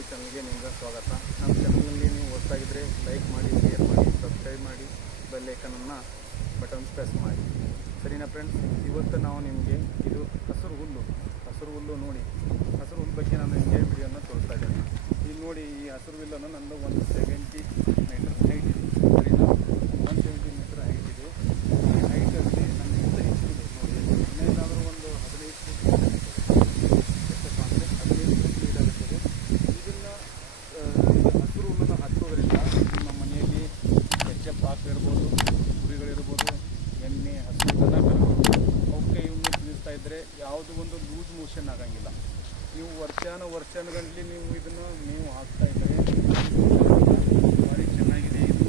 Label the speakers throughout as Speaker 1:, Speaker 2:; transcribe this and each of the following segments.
Speaker 1: YouTube ಚಾನಲ್ಗೆ ನಿಮಗೆ ಸ್ವಾಗತ. ನಮ್ಮ ಚಾನಲ್ನಲ್ಲಿ ನೀವು ಹೊಸದಾಗಿದ್ದರೆ ಲೈಕ್ ಮಾಡಿ ಶೇರ್ ಮಾಡಿ ಸಬ್ಸ್ಕ್ರೈಬ್ ಮಾಡಿ ಬೆಲ್ಲೈಕನನ್ನು ಬಟನ್ ಪ್ರೆಸ್ ಮಾಡಿ. ಸರಿನಾ ಫ್ರೆಂಡ್ಸ್ ಇವತ್ತು ನಾವು ನಿಮಗೆ ಇದು ಹಸಿರು ಹುಲ್ಲು ಹಸಿರು ಹುಲ್ಲು ನೋಡಿ. ಹಸಿರು ಹುಲ್ಲು ಬಗ್ಗೆ ನಾನು ನಿಮಗೆ ವಿಡಿಯೋನ ತೋರಿಸ್ತಾ ಇದ್ದೇನೆ. ಇಲ್ಲಿ ನೋಡಿ ಈ ಹಸಿರು ಹುಲ್ಲನ್ನು ನಂದು ಒಂದು ಸೆಕೆಂಡ್ ಯಾವುದೂ ಒಂದು ಲೂಸ್ ಮೋಷನ್ ಆಗಂಗಿಲ್ಲ. ನೀವು ವರ್ಷಾನ ವರ್ಷಾನ ಗಂಟಲಿ ನೀವು ಇದನ್ನು ನೀವು ಹಾಕ್ತಾ ಇದ್ದರೆ ಭಾರಿ ಚೆನ್ನಾಗಿದೆ ಇದು.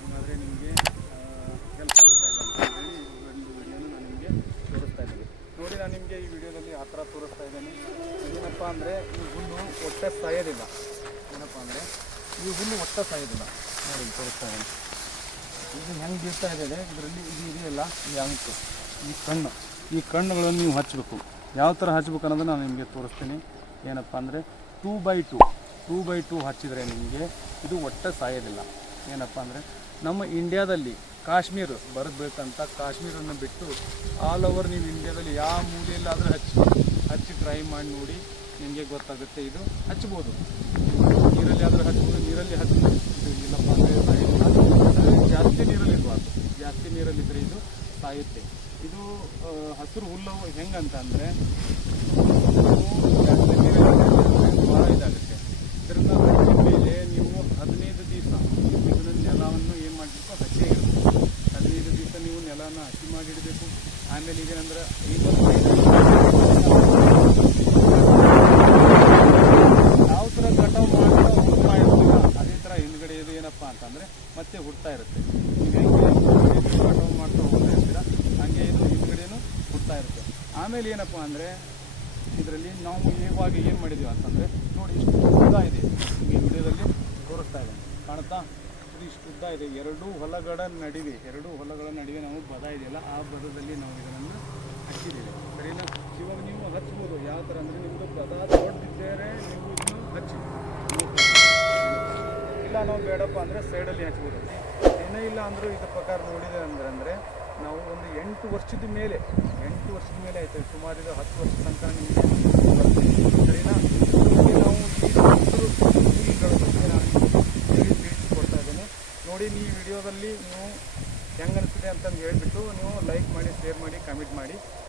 Speaker 1: ಹಾಗಾದರೆ ನಿಮಗೆ ಹೆಲ್ಪ್ ಆಗ್ತಾ ಇದೆ ಅಂತ ಒಂದು ವಿಡಿಯೋನ ನಾನು ನಿಮಗೆ ತೋರಿಸ್ತಾ ಇದ್ದೀನಿ. ನೋಡಿ, ನಾನು ನಿಮಗೆ ಈ ವಿಡಿಯೋದಲ್ಲಿ ಆ ಥರ ತೋರಿಸ್ತಾ ಇದ್ದೇನೆ. ಏನಪ್ಪ ಅಂದರೆ, ಈ ಹುಲ್ಲು ಒಟ್ಟೆ ಸಾಯೋದಿಲ್ಲ. ಏನಪ್ಪ ಅಂದರೆ, ಈ ಹುಲ್ಲು ಒಟ್ಟೆ ಸಾಯೋದಿಲ್ಲ. ನೋಡಿ, ತೋರಿಸ್ತಾ ಇದ್ದೀನಿ. ಇದು ಹೆಂಗೆ ಬೀಳ್ತಾ ಇದೆ ಇದರಲ್ಲಿ ಇದು ಇದೆಯಲ್ಲ ಈ ಅಂಕು, ಈ ಕಣ್ಣು. ಈ ಕಣ್ಣುಗಳನ್ನು ನೀವು ಹಚ್ಚಬೇಕು ಯಾವ ಥರ ಹಚ್ಬೇಕು ಅನ್ನೋದನ್ನ ನಾನು ನಿಮಗೆ ತೋರಿಸ್ತೀನಿ. ಏನಪ್ಪ ಅಂದರೆ two by two two by two ಹಚ್ಚಿದರೆ ನಿಮಗೆ ಇದು ಒಟ್ಟ ಸಾಯೋದಿಲ್ಲ. ಏನಪ್ಪ ಅಂದರೆ ನಮ್ಮ ಇಂಡ್ಯಾದಲ್ಲಿ ಕಾಶ್ಮೀರ ಬರಬೇಕಂತ ಕಾಶ್ಮೀರನ್ನು ಬಿಟ್ಟು ಆಲ್ ಓವರ್ ನೀವು ಇಂಡ್ಯಾದಲ್ಲಿ ಯಾವ ಮೂಲೆಯಲ್ಲಾದರೂ ಹಚ್ಚಿ ಹಚ್ಚಿ ಟ್ರೈ ಮಾಡಿ ನೋಡಿ ನಿಮಗೆ ಗೊತ್ತಾಗುತ್ತೆ. ಇದು ಹಚ್ಬೋದು. ನೀರಲ್ಲಿ ಆದರೂ ಹಚ್ಬೋದು ಇದು ಇಲ್ಲಪ್ಪ ಅಂದರೆ ಸಾಯೋದಿಲ್ಲ ಆದರೆ ಜಾಸ್ತಿ ನೀರಲ್ಲಿ ಇರಬಾರ್ದು ಜಾಸ್ತಿ ನೀರಲ್ಲಿದ್ದರೆ ಇದು ಸಾಯುತ್ತೆ ಇದು ಹಸಿರು ಹುಲ್ಲು ಹೆಂಗಂತ ನೀರಲ್ಲಿ ಭಾಳ ಇದಾಗುತ್ತೆ ಇದರಿಂದ ಹಚ್ಚಿದ ಮೇಲೆ, ನೀವು ಹದಿನೈದು ದಿವಸ ಇದನ್ನ ನೆಲವನ್ನು ಏನು ಮಾಡಬೇಕು ಹಚ್ಚೇ ಇರಬೇಕು. ಹದಿನೈದು ದಿವಸ ನೀವು ನೆಲನ ಹಸಿ ಮಾಡಿಡಬೇಕು ಆಮೇಲೆ ಈಗೇನಂದ್ರೆ ಯಾವ ಥರ ಕಟಾವು ಮಾಡ್ತಾ ಇರ್ತೀರ ಅದೇ ಥರ ಹಿಂದ್ಗಡೆ ಇದು ಏನಪ್ಪ ಅಂತಂದರೆ, ಮತ್ತೆ ಹುಡ್ತಾ ಇರುತ್ತೆ ನೀವು ಹೆಂಗೆ ಕಟಾವು ಮಾಡ್ತಾ ಹೋಗ್ತಾ ಇರ್ತೀರ ಹಾಗೆ ಇದು ಹಿಂದ್ಗಡೆನೂ ಹುಡ್ತಾ ಇರುತ್ತೆ ಆಮೇಲೆ ಏನಪ್ಪ ಅಂದರೆ ಇದರಲ್ಲಿ ನಾವು ಇವಾಗ ಏನು ಮಾಡಿದ್ದೀವಿ ಅಂತಂದರೆ ನೋಡಿ ಇಷ್ಟು ಉದ್ದ ಇದೆ. ಈ ವಿಡಿಯೋದಲ್ಲಿ ತೋರಿಸ್ತಾ ಇದೆ ಕಾಣುತ್ತಾ? ಇದು ಇಷ್ಟು ಉದ್ದ ಇದೆ. ಎರಡೂ ಹೊಲಗಳ ನಡುವೆ, ಎರಡೂ ಹೊಲಗಳ ನಡುವೆ ನಾವು ಬದ ಇದೆಯಲ್ಲ, ಆ ಬದದಲ್ಲಿ ನಾವು ಇದನ್ನು ಹಚ್ಚಿದ್ದೀವಿ. ಸರಿನಾ? ಇವಾಗ ನೀವು ಹಚ್ಬೋದು. ಯಾವ ಥರ ಅಂದರೆ ನಿಮ್ಮದು ಬದ ದೊಡ್ಡದಿದ್ದರೆ ನೀವು ಇದನ್ನು ಹಚ್ಚಿ. ಇಲ್ಲ, ನಾವು ಬೇಡಪ್ಪ ಅಂದರೆ ಸೈಡಲ್ಲಿ ಹಚ್ಬೋದು. ಏನೇ ಇಲ್ಲ ಅಂದರೂ ಇದ್ರ ಪ್ರಕಾರ ನೋಡಿದೆ ಅಂದ್ರೆ ಅಂದರೆ ಎಂಟು ವರ್ಷದ ಮೇಲೆ, ಎಂಟು ವರ್ಷದ ಮೇಲೆ ಆಯಿತು. ಸುಮಾರು ಇದು ಹತ್ತು ವರ್ಷ ತನಕ ನಿಮಗೆ ನಾವು ಹುಲ್ಲುಗಳ ಬಗ್ಗೆ ಇದ್ದೇನೆ. ನೋಡಿ ಈ ವಿಡಿಯೋದಲ್ಲಿ ನೀವು ಹೆಂಗೆ ಅನಿಸಿದೆ ಅಂತಂದು ಹೇಳಿಬಿಟ್ಟು ನೀವು ಲೈಕ್ ಮಾಡಿ ಶೇರ್ ಮಾಡಿ ಕಮೆಂಟ್ ಮಾಡಿ.